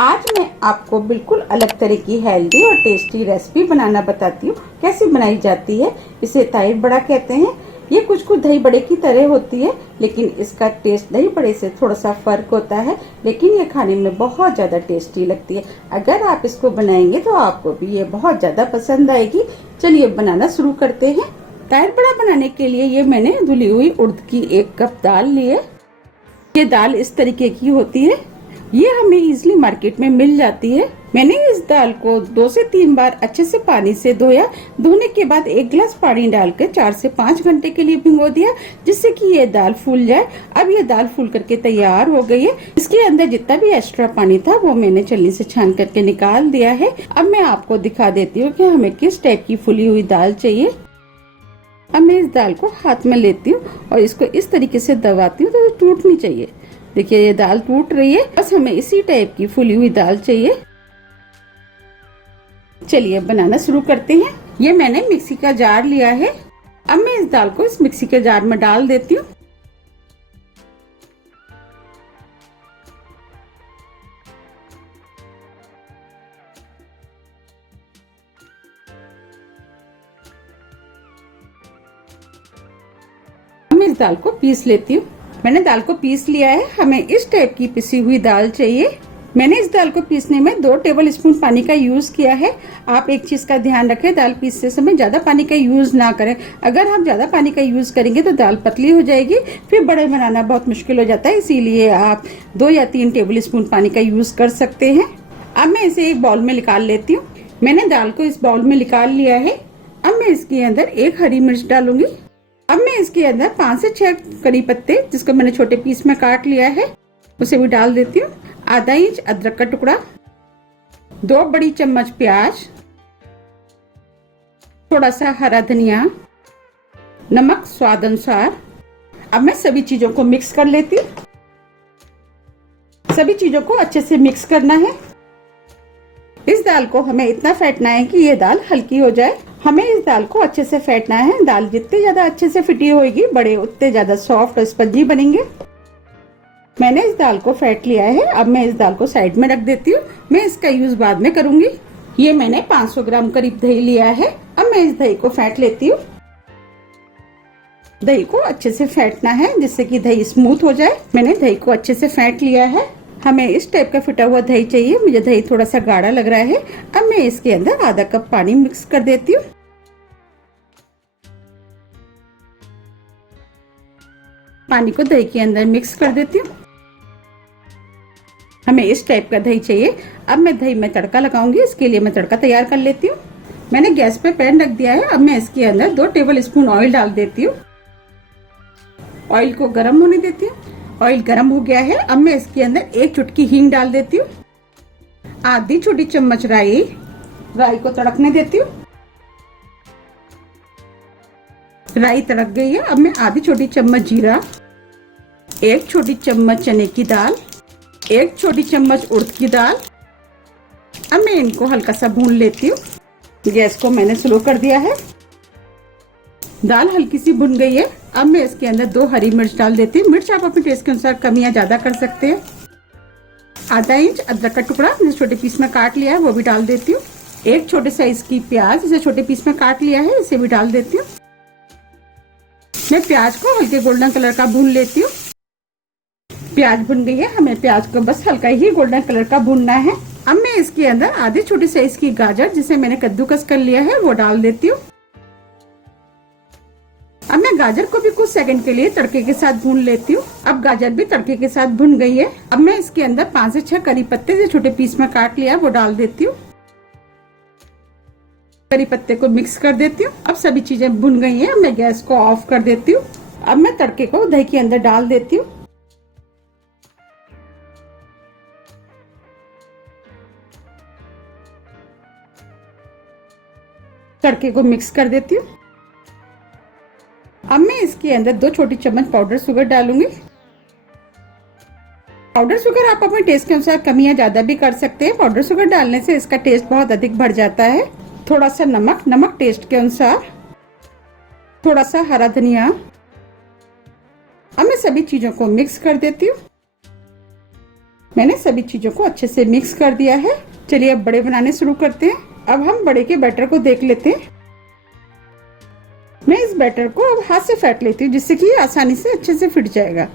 आज मैं आपको बिल्कुल अलग तरह की हेल्दी और टेस्टी रेसिपी बनाना बताती हूँ। कैसे बनाई जाती है। इसे ताई बड़ा कहते हैं। ये कुछ दही बड़े की तरह होती है, लेकिन इसका टेस्ट दही बड़े से थोड़ा सा फर्क होता है, लेकिन ये खाने में बहुत ज्यादा टेस्टी लगती है। अगर आप इसको बनाएंगे तो आपको भी ये बहुत ज्यादा पसंद आएगी। चलिए बनाना शुरू करते हैं। ताई बड़ा बनाने के लिए ये मैंने धुली हुई उड़द की 1 कप दाल ली है। ये दाल इस तरीके की होती है। ये हमें इजीली मार्केट में मिल जाती है। मैंने इस दाल को 2 से 3 बार अच्छे से पानी से धोया। धोने के बाद 1 गिलास पानी डालकर 4 से 5 घंटे के लिए भिगो दिया, जिससे कि ये दाल फूल जाए। अब ये दाल फूल करके तैयार हो गई है। इसके अंदर जितना भी एक्स्ट्रा पानी था वो मैंने छलनी से छान करके निकाल दिया है। अब मैं आपको दिखा देती हूँ कि हमें किस टाइप की फूली हुई दाल चाहिए। अब मैं इस दाल को हाथ में लेती हूँ और इसको इस तरीके से दबाती हूँ तो ये टूटनी चाहिए। देखिए ये दाल टूट रही है। बस हमें इसी टाइप की फूली हुई दाल चाहिए। चलिए बनाना शुरू करते हैं। ये मैंने मिक्सी का जार लिया है। अब मैं इस दाल को इस मिक्सी के जार में डाल देती हूँ। मैं इस दाल को पीस लेती हूँ। मैंने दाल को पीस लिया है। हमें इस टाइप की पिसी हुई दाल चाहिए। मैंने इस दाल को पीसने में 2 टेबल स्पून पानी का यूज किया है। आप एक चीज का ध्यान रखें, दाल पीसते समय ज्यादा पानी का यूज ना करें। अगर हम ज्यादा पानी का यूज करेंगे तो दाल पतली हो जाएगी, फिर बड़े बनाना बहुत मुश्किल हो जाता है। इसीलिए आप 2 या 3 टेबल स्पून पानी का यूज कर सकते हैं। अब मैं इसे एक बाउल में निकाल लेती हूँ। मैंने दाल को इस बाउल में निकाल लिया है। अब मैं इसके अंदर 1 हरी मिर्च डालूंगी। अब मैं इसके अंदर 5 से 6 करी पत्ते, जिसको मैंने छोटे पीस में काट लिया है, उसे भी डाल देती हूँ। आधा इंच अदरक का टुकड़ा, 2 बड़ी चम्मच प्याज, थोड़ा सा हरा धनिया, नमक स्वाद अनुसार। अब मैं सभी चीजों को मिक्स कर लेती हूँ। सभी चीजों को अच्छे से मिक्स करना है। इस दाल को हमें इतना फेंटना है कि ये दाल हल्की हो जाए। हमें इस दाल को अच्छे से फेंटना है। दाल जितनी ज्यादा अच्छे से फिटी होगी, बड़े उतने ज्यादा सॉफ्ट और स्पंजी बनेंगे। मैंने इस दाल को फेंट लिया है। अब मैं इस दाल को साइड में रख देती हूँ। मैं इसका यूज बाद में करूंगी। ये मैंने 500 ग्राम करीब दही लिया है। अब मैं इस दही को फेंट लेती हूँ। दही को अच्छे से फेंटना है, जिससे कि दही स्मूथ हो जाए। मैंने दही को अच्छे से फेंट लिया है। हमें इस टाइप का फिटा हुआ दही चाहिए। मुझे दही थोड़ा सा गाढ़ा लग रहा है। अब मैं इसके अंदर आधा कप पानी मिक्स कर देती हूँ। पानी को दही के अंदर मिक्स कर देती हूँ। हमें इस टाइप का दही चाहिए। अब मैं दही में तड़का लगाऊंगी। इसके लिए मैं तड़का तैयार कर लेती हूँ। मैंने गैस पे पैन रख दिया है। अब मैं इसके अंदर 2 टेबल स्पून ऑयल डाल देती हूँ। ऑयल को गर्म होने देती हूँ। ऑयल गर्म हो गया है। अब मैं इसके अंदर 1 चुटकी हींग डाल देती हूँ। आधी छोटी चम्मच राई को तड़कने देती हूँ। राई तड़क गई है। अब मैं आधी छोटी चम्मच जीरा, 1 छोटी चम्मच चने की दाल, 1 छोटी चम्मच उड़द की दाल। अब मैं इनको हल्का सा भून लेती हूँ। गैस को मैंने स्लो कर दिया है। दाल हल्की सी भुन गई है। अब मैं इसके अंदर 2 हरी मिर्च डाल देती हूँ। मिर्च आप अपने टेस्ट के अनुसार कम या ज्यादा कर सकते हैं। आधा इंच अदरक का टुकड़ा, जिसे छोटे पीस में काट लिया है, वो भी डाल देती हूँ। 1 छोटे साइज की प्याज, जिसे छोटे पीस में काट लिया है, इसे भी डाल देती हूँ। मैं प्याज को हल्के गोल्डन कलर का भून लेती हूँ। प्याज भुन गई है। हमें प्याज को बस हल्का ही गोल्डन कलर का भूनना है। अब मैं इसके अंदर आधे छोटे साइज की गाजर, जिसे मैंने कद्दूकस कर लिया है, वो डाल देती हूँ। अब मैं गाजर को भी कुछ सेकंड के लिए तड़के के साथ भून लेती हूँ। अब गाजर भी तड़के के साथ भुन गई है। अब मैं इसके अंदर 5 से 6 करी पत्ते, जो छोटे पीस में काट लिया, वो डाल देती हूँ। करी पत्ते को मिक्स कर देती हूँ। अब सभी चीजें भुन गई हैं। मैं गैस को ऑफ कर देती हूँ। अब मैं तड़के को दही के अंदर डाल देती हूँ। तड़के को मिक्स कर देती हूँ। अब मैं इसके अंदर 2 छोटी चम्मच पाउडर शुगर डालूंगी। पाउडर शुगर आप अपने टेस्ट के अनुसार कम या ज्यादा भी कर सकते हैं। पाउडर शुगर डालने से इसका टेस्ट बहुत अधिक बढ़ जाता है। थोड़ा सा नमक टेस्ट के अनुसार, थोड़ा सा हरा धनिया। अब मैं सभी चीजों को मिक्स कर देती हूँ। मैंने सभी चीजों को अच्छे से मिक्स कर दिया है। चलिए अब बड़े बनाने शुरू करते हैं। अब हम बड़े के बैटर को देख लेते हैं। मैं इस बैटर को अब हाथ से फेंट लेती हूँ, जिससे कि ये आसानी से अच्छे से फिट जाएगा।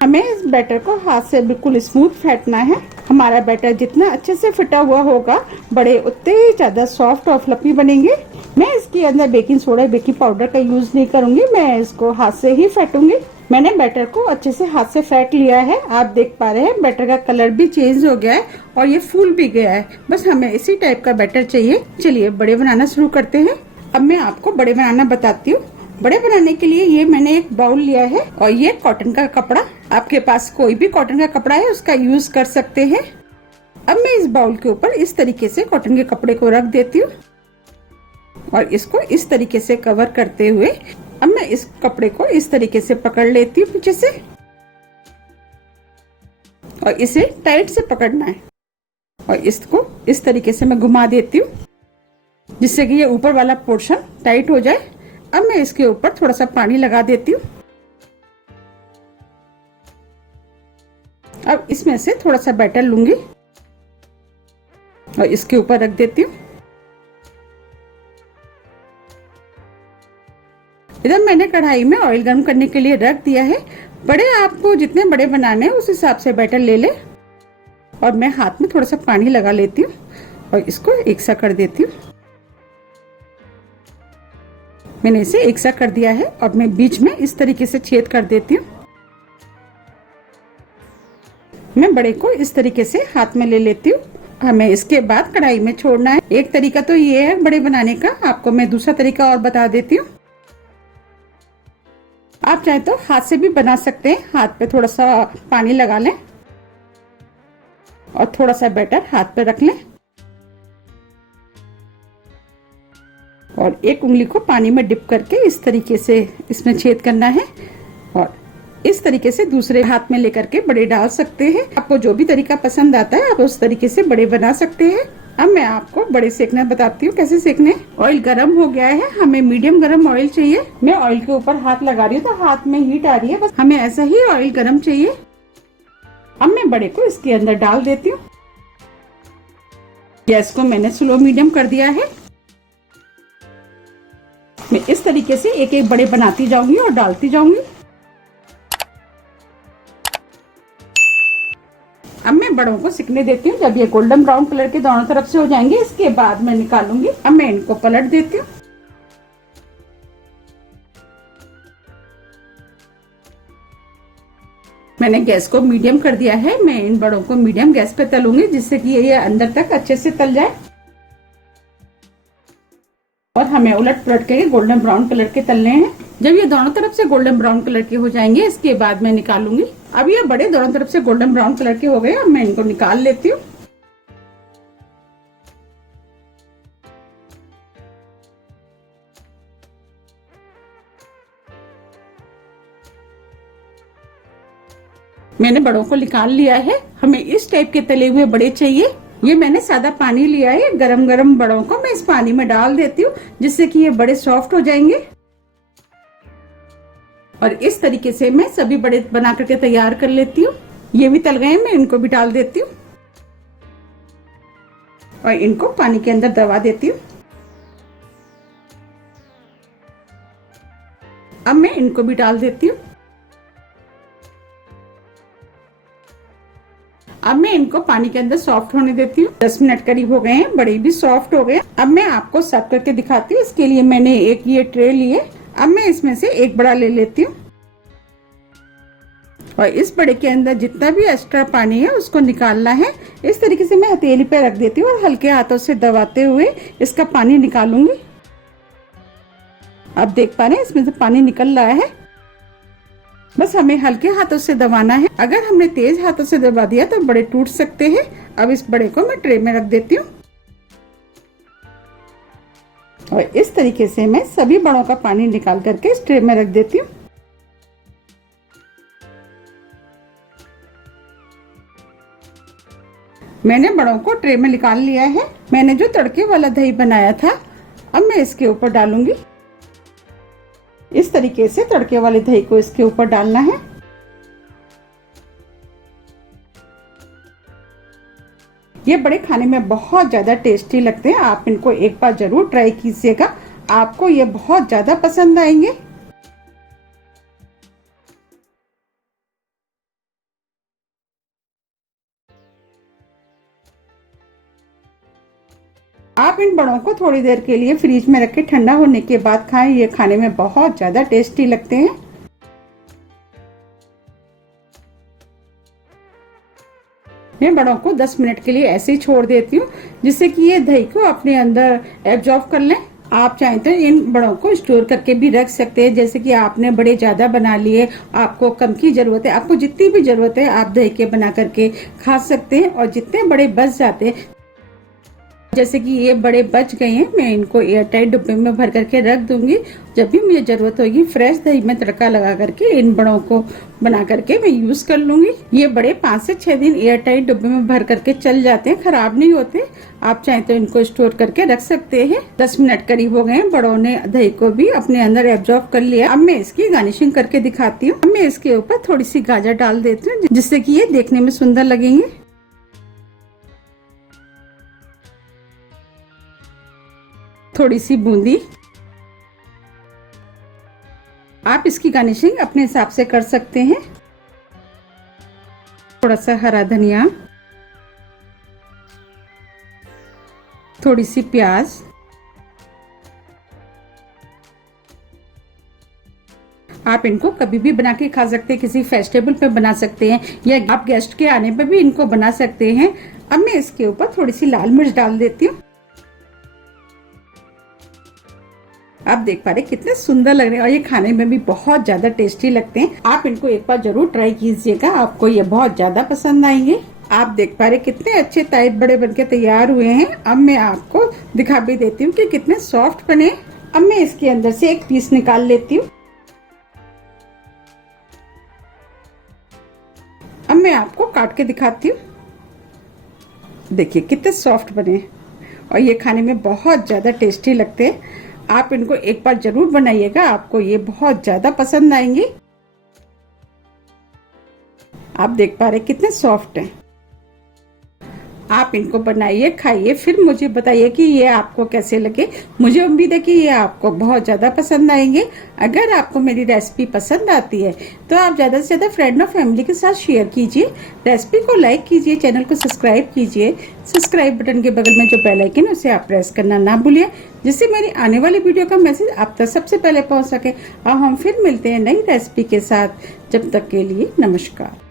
हमें इस बैटर को हाथ से बिल्कुल स्मूथ फेंटना है। हमारा बैटर जितना अच्छे से फिटा हुआ होगा, बड़े उतने ही ज्यादा सॉफ्ट और फ्लफी बनेंगे। मैं इसके अंदर बेकिंग सोडा, बेकिंग पाउडर का यूज नहीं करूंगी, मैं इसको हाथ से ही फेंटूंगी। मैंने बैटर को अच्छे से हाथ से फेंट लिया है। आप देख पा रहे हैं बैटर का कलर भी चेंज हो गया है और ये फूल भी गया है। बस हमें इसी टाइप का बैटर चाहिए। चलिए बड़े बनाना शुरू करते हैं। अब मैं आपको बड़े बनाना बताती हूँ। बड़े बनाने के लिए ये मैंने एक बाउल लिया है और ये कॉटन का कपड़ा, आपके पास कोई भी कॉटन का कपड़ा है उसका यूज कर सकते हैं। अब मैं इस बाउल के ऊपर इस तरीके से कॉटन के कपड़े को रख देती हूँ और इसको इस तरीके से कवर करते हुए अब मैं इस कपड़े को इस तरीके से पकड़ लेती हूँ पीछे से और इसे टाइट से पकड़ना है और इसको इस तरीके से मैं घुमा देती हूँ, जिससे कि ये ऊपर वाला पोर्शन टाइट हो जाए। अब मैं इसके ऊपर थोड़ा सा पानी लगा देती हूँ। अब इसमें से थोड़ा सा बैटर लूंगी और इसके ऊपर रख देती हूँ। इधर मैंने कढ़ाई में ऑयल गर्म करने के लिए रख दिया है। बड़े आपको जितने बड़े बनाने हैं उस हिसाब से बैटर ले ले। और मैं हाथ में थोड़ा सा पानी लगा लेती हूँ और इसको एक सा कर देती हूँ। मैंने इसे एक सा कर दिया है और मैं बीच में इस तरीके से छेद कर देती हूँ। मैं बड़े को इस तरीके से हाथ में ले लेती हूँ। हमें इसके बाद कढ़ाई में छोड़ना है। एक तरीका तो ये है बड़े बनाने का, आपको मैं दूसरा तरीका और बता देती हूँ। आप चाहे तो हाथ से भी बना सकते हैं। हाथ पे थोड़ा सा पानी लगा लें और थोड़ा सा बैटर हाथ पे रख लें और एक उंगली को पानी में डिप करके इस तरीके से इसमें छेद करना है और इस तरीके से दूसरे हाथ में लेकर के बड़े डाल सकते हैं। आपको जो भी तरीका पसंद आता है आप उस तरीके से बड़े बना सकते हैं। अब मैं आपको बड़े सेकना बताती हूँ कैसे सेकने। ऑयल गरम हो गया है, हमें मीडियम गरम ऑयल चाहिए। मैं ऑयल के ऊपर हाथ लगा रही हूँ तो हाथ में हीट आ रही है, बस हमें ऐसा ही ऑयल गरम चाहिए। अब मैं बड़े को इसके अंदर डाल देती हूँ। गैस को मैंने स्लो मीडियम कर दिया है। मैं इस तरीके से एक एक बड़े बनाती जाऊंगी और डालती जाऊंगी। अब मैं बड़ों को सिकने देती हूँ। जब ये गोल्डन ब्राउन कलर के दोनों तरफ से हो जाएंगे इसके बाद मैं निकालूंगी। अब मैं इनको पलट देती हूँ। मैंने गैस को मीडियम कर दिया है। मैं इन बड़ों को मीडियम गैस पे तलूंगी, जिससे कि ये अंदर तक अच्छे से तल जाए और हमें उलट पलट के गोल्डन ब्राउन कलर के तलने हैं। जब ये दोनों तरफ से गोल्डन ब्राउन कलर के हो जाएंगे इसके बाद मैं निकालूंगी। अब ये बड़े दोनों तरफ से गोल्डन ब्राउन कलर के हो गए। अब मैं इनको निकाल लेती हूँ। मैंने बड़ों को निकाल लिया है। हमें इस टाइप के तले हुए बड़े चाहिए। ये मैंने सादा पानी लिया है। गरम गरम बड़ों को मैं इस पानी में डाल देती हूँ, जिससे कि ये बड़े सॉफ्ट हो जाएंगे। और इस तरीके से मैं सभी बड़े बना करके तैयार कर लेती हूँ। ये भी तल गए हैं, मैं इनको भी डाल देती हूँ और इनको पानी के अंदर दबा देती हूँ। अब मैं इनको भी डाल देती हूँ। अब मैं इनको पानी के अंदर सॉफ्ट होने देती हूँ। 10 मिनट करीब हो गए हैं, बड़े भी सॉफ्ट हो गए। अब मैं आपको सर्व करके दिखाती हूँ। इसके लिए मैंने एक ये ट्रे लिए। अब मैं इसमें से एक बड़ा ले लेती हूँ और इस बड़े के अंदर जितना भी एक्स्ट्रा पानी है उसको निकालना है। इस तरीके से मैं हथेली पे रख देती हूँ और हल्के हाथों से दबाते हुए इसका पानी निकालूंगी। आप देख पा रहे हैं इसमें से पानी निकल रहा है। बस हमें हल्के हाथों से दबाना है। अगर हमने तेज हाथों से दबा दिया तो बड़े टूट सकते हैं। अब इस बड़े को मैं ट्रे में रख देती हूँ और इस तरीके से मैं सभी बड़ों का पानी निकाल करके इस ट्रे में रख देती हूँ। मैंने बड़ों को ट्रे में निकाल लिया है। मैंने जो तड़के वाला दही बनाया था अब मैं इसके ऊपर डालूंगी। इस तरीके से तड़के वाले दही को इसके ऊपर डालना है। ये बड़े खाने में बहुत ज़्यादा टेस्टी लगते हैं। आप इनको एक बार ज़रूर ट्राई कीजिएगा, आपको ये बहुत ज़्यादा पसंद आएंगे। आप इन बड़ों को थोड़ी देर के लिए फ्रिज में रख के ठंडा होने के बाद खाएं। ये खाने में बहुत ज़्यादा टेस्टी लगते हैं। मैं बड़ों को 10 मिनट के लिए ऐसे ही छोड़ देती हूँ, जिससे कि ये दही को अपने अंदर एब्जॉर्ब कर लें। आप चाहें तो इन बड़ों को स्टोर करके भी रख सकते हैं। जैसे कि आपने बड़े ज़्यादा बना लिए, आपको कम की ज़रूरत है, आपको जितनी भी ज़रूरत है आप दही के बना करके खा सकते हैं। और जितने बड़े बच जाते हैं, जैसे कि ये बड़े बच गए हैं, मैं इनको एयरटाइट डिब्बे में भर करके रख दूंगी। जब भी मुझे जरूरत होगी फ्रेश दही में तड़का लगा करके इन बड़ों को बना करके मैं यूज कर लूंगी। ये बड़े 5 से 6 दिन एयरटाइट डिब्बे में भर करके चल जाते हैं, खराब नहीं होते। आप चाहें तो इनको स्टोर करके रख सकते हैं। 10 मिनट करीब हो गए हैं, बड़ों ने दही को भी अपने अंदर एब्जॉर्ब कर लिया। अब मैं इसकी गार्निशिंग करके दिखाती हूँ। अब मैं इसके ऊपर थोड़ी सी गाजर डाल देती हूँ, जिससे कि ये देखने में सुंदर लगेंगे। थोड़ी सी बूंदी। आप इसकी गार्निशिंग अपने हिसाब से कर सकते हैं। थोड़ा सा हरा धनिया, थोड़ी सी प्याज, आप इनको कभी भी बना के खा सकते हैं, किसी फेस्टिवल पे बना सकते हैं, या आप गेस्ट के आने पे भी इनको बना सकते हैं। अब मैं इसके ऊपर थोड़ी सी लाल मिर्च डाल देती हूँ। आप देख पा रहे कितने सुंदर लग रहे हैं और ये खाने में भी बहुत ज्यादा टेस्टी लगते हैं। आप इनको एक बार जरूर ट्राई कीजिएगा, आपको ये बहुत ज्यादा पसंद आएंगे। आप देख पा रहे कितने अच्छे ताइप बड़े बनके तैयार हुए हैं। अब मैं आपको दिखा भी देती हूँ कि कितने सॉफ्ट बने। अब मैं इसके अंदर से एक पीस निकाल लेती हूँ। अब मैं आपको काट के दिखाती हूँ। देखिए कितने सॉफ्ट बने और ये खाने में बहुत ज्यादा टेस्टी लगते हैं। आप इनको एक बार जरूर बनाइएगा, आपको ये बहुत ज्यादा पसंद आएंगे। आप देख पा रहे कितने सॉफ्ट हैं। आप इनको बनाइए, खाइए, फिर मुझे बताइए कि ये आपको कैसे लगे। मुझे उम्मीद है कि ये आपको बहुत ज़्यादा पसंद आएंगे। अगर आपको मेरी रेसिपी पसंद आती है तो आप ज़्यादा से ज़्यादा फ्रेंड और फैमिली के साथ शेयर कीजिए, रेसिपी को लाइक कीजिए, चैनल को सब्सक्राइब कीजिए। सब्सक्राइब बटन के बगल में जो बेल आइकन है उसे आप प्रेस करना ना भूलिए, जिससे मेरी आने वाली वीडियो का मैसेज आप तक सबसे पहले पहुँच सके। और हम फिर मिलते हैं नई रेसिपी के साथ। जब तक के लिए नमस्कार।